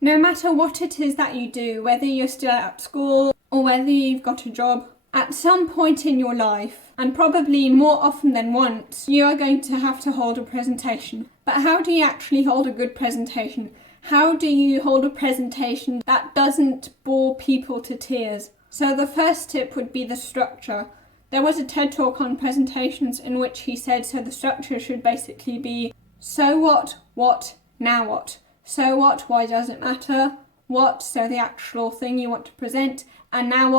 No matter what it is that you do, whether you're still at school or whether you've got a job, at some point in your life, and probably more often than once, you are going to have to hold a presentation. But how do you actually hold a good presentation? How do you hold a presentation that doesn't bore people to tears? So the first tip would be the structure. There was a TED Talk on presentations in which he said, so the structure should basically be, so what, now what? So what, why does it matter? What, so the actual thing you want to present, and now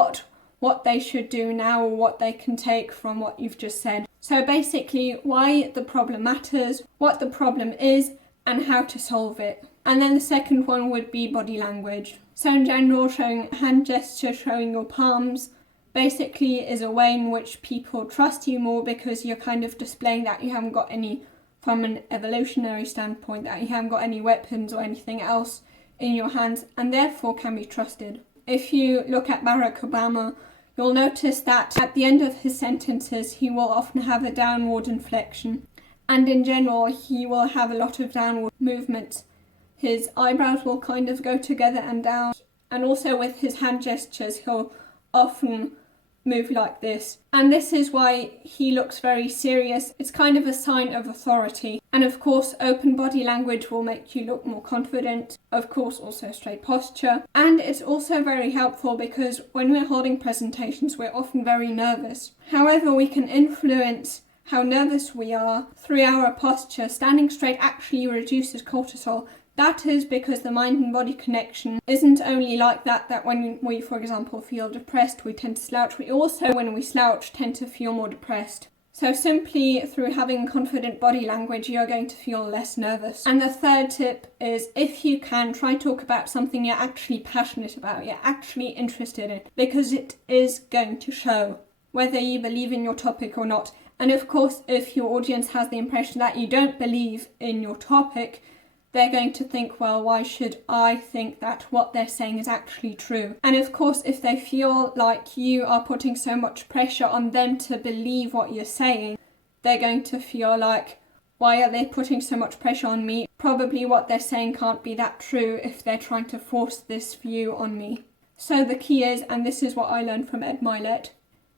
what they should do now or what they can take from what you've just said. So basically why the problem matters, what the problem is, and how to solve it. And then the second one would be body language. So in general, showing hand gesture, showing your palms, basically is a way in which people trust you more because you're kind of displaying that you haven't got any, from an evolutionary standpoint, that you haven't got any weapons or anything else in your hands and therefore can be trusted. If you look at Barack Obama, you'll notice that at the end of his sentences, he will often have a downward inflection. And in general, he will have a lot of downward movements. His eyebrows will kind of go together and down. And also with his hand gestures, he'll often move like this. And this is why he looks very serious. It's kind of a sign of authority. And of course, open body language will make you look more confident. Of course, also straight posture. And it's also very helpful because when we're holding presentations, we're often very nervous. However, we can influence how nervous we are through our posture. Standing straight actually reduces cortisol. That is because the mind and body connection isn't only like that when we, for example, feel depressed, we tend to slouch. We also, when we slouch, tend to feel more depressed. So simply through having confident body language, you're going to feel less nervous. And the third tip is, if you can, try to talk about something you're actually passionate about, you're actually interested in, because it is going to show whether you believe in your topic or not. And of course, if your audience has the impression that you don't believe in your topic, they're going to think, well, why should I think that what they're saying is actually true? And of course, if they feel like you are putting so much pressure on them to believe what you're saying, they're going to feel like, why are they putting so much pressure on me? Probably what they're saying can't be that true if they're trying to force this view on me. So the key is, and this is what I learned from Ed Mylett,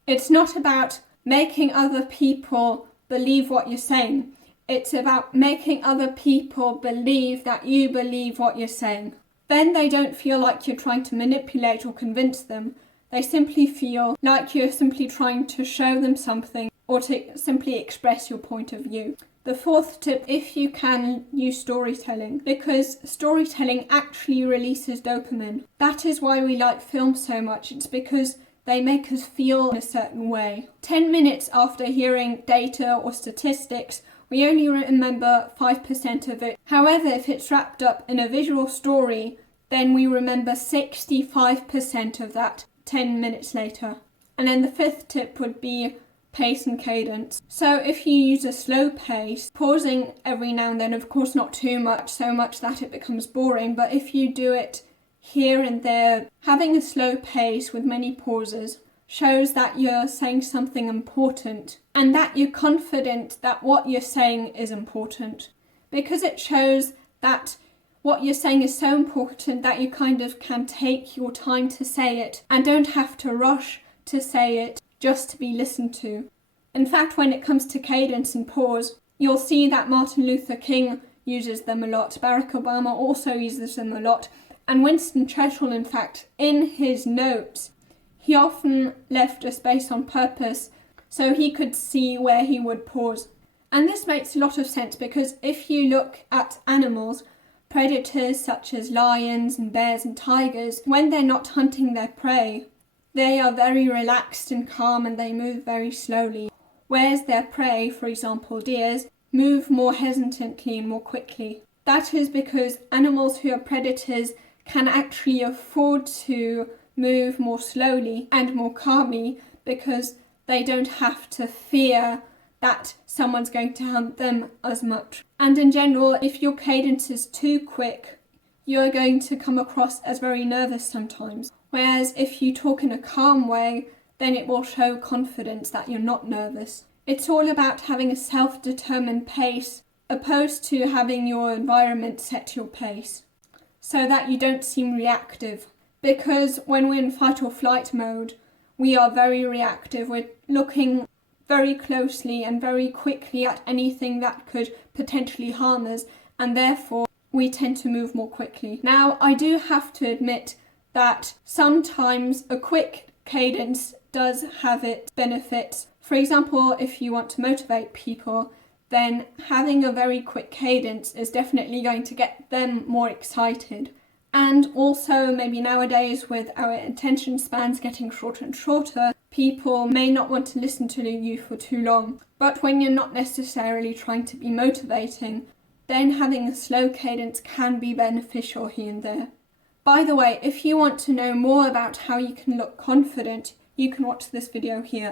it's not about making other people believe what you're saying. It's about making other people believe that you believe what you're saying. Then they don't feel like you're trying to manipulate or convince them. They simply feel like you're simply trying to show them something or to simply express your point of view. The fourth tip, if you can, use storytelling, because storytelling actually releases dopamine. That is why we like films so much. It's because they make us feel in a certain way. 10 minutes after hearing data or statistics, we only remember 5% of it. However, if it's wrapped up in a visual story, then we remember 65% of that 10 minutes later. And then the fifth tip would be pace and cadence. So if you use a slow pace, pausing every now and then, of course not too much, so much that it becomes boring, but if you do it here and there, having a slow pace with many pauses shows that you're saying something important and that you're confident that what you're saying is important, because it shows that what you're saying is so important that you kind of can take your time to say it and don't have to rush to say it just to be listened to. In fact, when it comes to cadence and pause, you'll see that Martin Luther King uses them a lot, Barack Obama also uses them a lot, and Winston Churchill, in fact, in his notes, he often left a space on purpose so he could see where he would pause. And this makes a lot of sense because if you look at animals, predators such as lions and bears and tigers, when they're not hunting their prey, they are very relaxed and calm and they move very slowly. Whereas their prey, for example deers, move more hesitantly and more quickly. That is because animals who are predators can actually afford to move more slowly and more calmly because they don't have to fear that someone's going to hunt them as much. And in general, if your cadence is too quick, you're going to come across as very nervous sometimes. Whereas if you talk in a calm way, then it will show confidence that you're not nervous. It's all about having a self-determined pace opposed to having your environment set your pace. so that you don't seem reactive. Because when we're in fight or flight mode, we are very reactive. We're looking very closely and very quickly at anything that could potentially harm us, and therefore we tend to move more quickly. Now, I do have to admit that sometimes a quick cadence does have its benefits. For example, if you want to motivate people, then having a very quick cadence is definitely going to get them more excited. And also, maybe nowadays with our attention spans getting shorter and shorter, people may not want to listen to you for too long. But when you're not necessarily trying to be motivating, then having a slow cadence can be beneficial here and there. By the way, if you want to know more about how you can look confident, you can watch this video here.